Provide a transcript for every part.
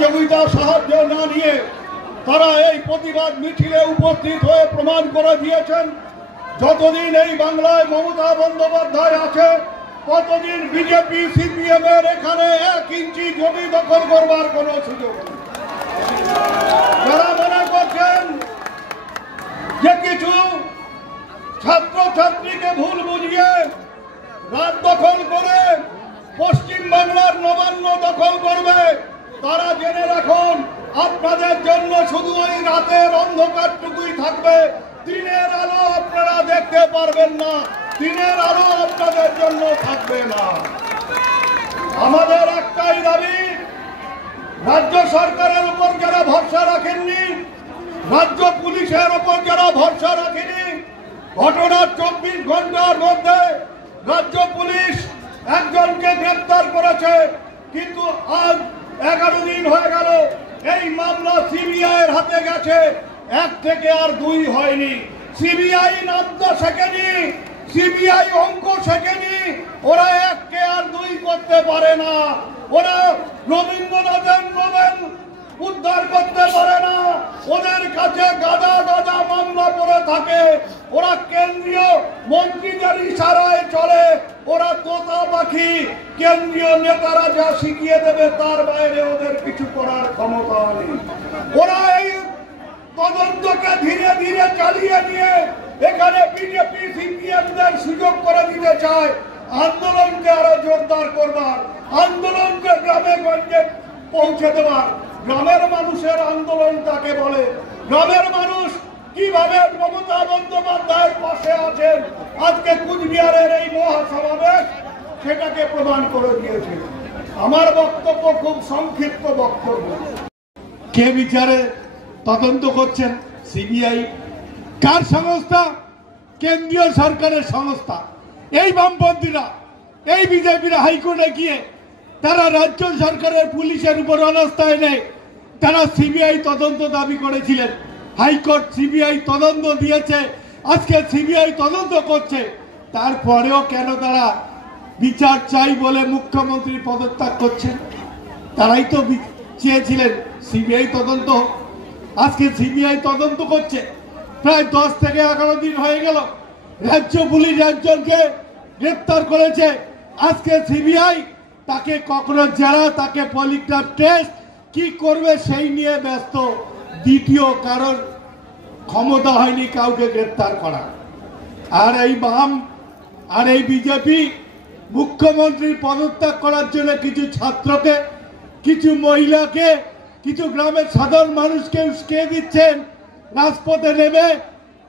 সহযোগিতা সাহায্য না নিয়ে তারা এই প্রতিবাদ মিছিলে উপস্থিত হয়ে প্রমাণ করে দিয়েছেন যতদিন এই বাংলায় মমতা বন্দ্যোপাধ্যায় আছে ততদিন বিজেপি সিপিএম এর এখানে 1 ইঞ্চি জমি দখল করবার কোনো সুযোগ নেই। যারা মনে করছেন যে কিছু ছাত্রছাত্রীকে ভুল বুঝিয়ে রাত দখল করে পশ্চিম বাংলার নবান্ন দখল করবে, তারা জেনে রাখুন আপনাদের জন্য শুধু ওই রাতের অন্ধকারটুকুই থাকবে, দিনের আলো আপনারা দেখতে পারবেন না, দিনের আলো আপনাদের জন্য থাকবে না। আমাদের একটাই দাবি, রাজ্য সরকারের উপর যারা ভরসা রাখেননি, রাজ্য পুলিশের উপর যারা ভরসা রাখেনি, ঘটনার 24 ঘন্টার মধ্যে রাজ্য পুলিশ একজনকে গ্রেফতার করেছে, কিন্তু আজ 11 দিন হয়ে গেল এই মামলা সিবিআই এর হাতে গেছে, 1 থেকে আর 2 হয়নি। সিবিআই নামতে শেখেনি, সিবিআই অঙ্ক শেখেনি, ওরা 1 কে আর 2 করতে পারে না, ওরা রবীন্দ্রনাথের নোবেল উদ্ধার করতে পারে না, ওদের কাছে গাদা গাদা মামলা পড়ে থাকে, ওরা কেন্দ্রীয় মন্ত্রীদের ইশারায় চলে, ওরা তোতা পাখি, কেন্দ্রীয় নেতারা যা শিখিয়ে দেবে তার বাইরে ওদের কিছু করার ক্ষমতা নেই। ওরা এই তদন্তকে ধীরে ধীরে চালিয়ে নিয়ে এখানে বিজেপি সিপিএমদের সুযোগ করে দিতে চায় আন্দোলনকে আরো জোরদার করবার, আন্দোলনকে গ্রামে গঞ্জে পৌঁছে দেওয়ার। গ্রামের মানুষের আন্দোলন তাকে বলে, গ্রামের মানুষ কিভাবে মমতা বন্দ্যোপাধ্যায়ের পাশে আছেন আজকে কুচবিহারের এই মহাসমাবেশ সেটাকে প্রমাণ করে দিয়েছে। আমার বক্তব্য খুব সংক্ষিপ্ত বক্তব্য। কে বিচারে তদন্ত করছেন? সিবিআই। কার সংস্থা? কেন্দ্রীয় সরকারের সংস্থা। এই বামপন্থীরা, এই বিজেপিরা হাইকোর্টে গিয়ে তারা রাজ্য সরকারের পুলিশের উপর অনাস্থা এনে তারা সিবিআই তদন্ত দাবি করেছিলেন। হাইকোর্ট সিবিআই তদন্ত দিয়েছে, আজকে সিবিআই তদন্ত করছে, তারপরেও কেন তারা বিচার চাই বলে মুখ্যমন্ত্রী পদত্যাগ করছেন? তারাই তো চেয়েছিলেন সিবিআই তদন্ত। আজকে সিবিআই তদন্ত করছে, প্রায় 10 থেকে 11 দিন হয়ে গেল। রাজ্য পুলিশ একজনকে গ্রেপ্তার করেছে, আজকে সিবিআই তাকে কখনো জেরা, তাকে পলিগ্রাফ টেস্ট কি করবে সেই নিয়ে ব্যস্ত। দ্বিতীয় কারণ ক্ষমতা হয়নি কাউকে গ্রেপ্তার করা। আর এই বাম আর এই বিজেপি মুখ্যমন্ত্রীর পদত্যাগ করার জন্য কিছু ছাত্রকে, কিছু মহিলাকে, কিছু গ্রামের সাধারণ মানুষকে উস্কে দিচ্ছেন রাজপথে নেমে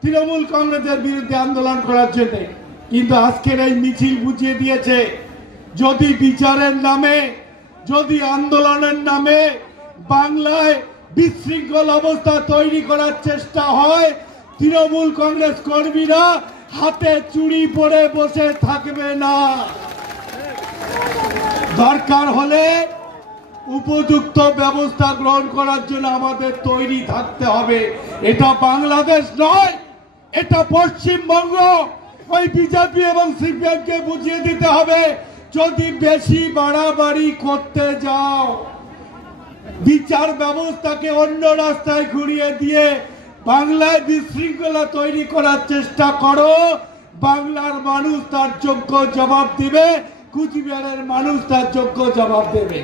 তৃণমূল কংগ্রেসের বিরুদ্ধে আন্দোলন করার জন্য। কিন্তু আজকের এই মিছিল বুঝিয়ে দিয়েছে, যদি বিচারের নামে, যদি আন্দোলনের নামে বাংলায় বিশৃঙ্খল অবস্থা তৈরি করার চেষ্টা হয়, তৃণমূল কংগ্রেস কর্মীরা হাতে চুড়ি পরে বসে থাকবে না। দরকার হলে উপযুক্ত ব্যবস্থা গ্রহণ করার জন্য আমাদের তৈরি থাকতে হবে। এটা বাংলাদেশ নয়, এটা পশ্চিমবঙ্গ। ওই বিজেপি এবং সিপিএম কে বুঝিয়ে দিতে হবে, যদি বেশি বাড়াবাড়ি করতে যাও, বিচার ব্যবস্থাকে অন্য রাস্তায় ঘুরিয়ে দিয়ে বাংলায় বিশৃঙ্খলা তৈরি করার চেষ্টা করো, বাংলার মানুষ তার যোগ্য জবাব দিবে, কুচবিহারের মানুষ তার যোগ্য জবাব দেবে।